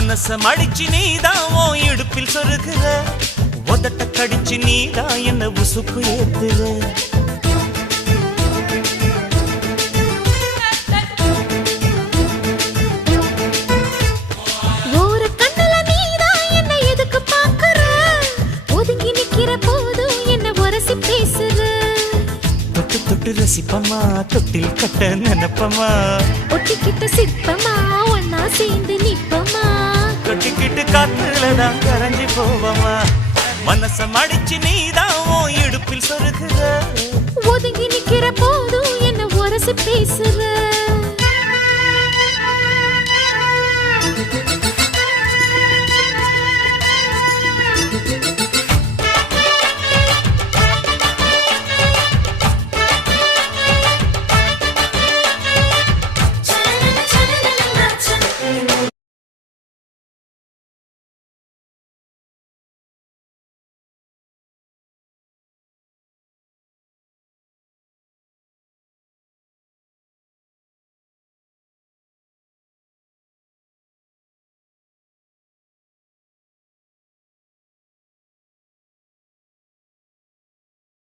மனச மடிச்சு நீதான் உன் இடுப்பில் சொருகுற, உதட்ட கடிச்சு நீதான் என்ன உசுப்பு ஏத்துற. ஒரு கண்ணுல நீதான் என்ன எதுக்கு பாக்குற, ஒதுங்கி நிக்கிற போதும் என்ன உரசி பேசுற. தொட்டு தொட்டு ரசிப்பமா, தொட்டில் கட்ட நினைப்பமா, ஒட்டிக்கிட்ட சிற்பமா ஒன்னா சேர்ந்து நிப்பமா, தொட்டிக்கிட்டு காத்துலதான் கரைஞ்சி போவமா. மனச மடிச்சு நீதான் உன் இடுப்பில் சொருகுற, ஒதுங்கி நிக்கிற போதும் என்ன உரசி பேசுற.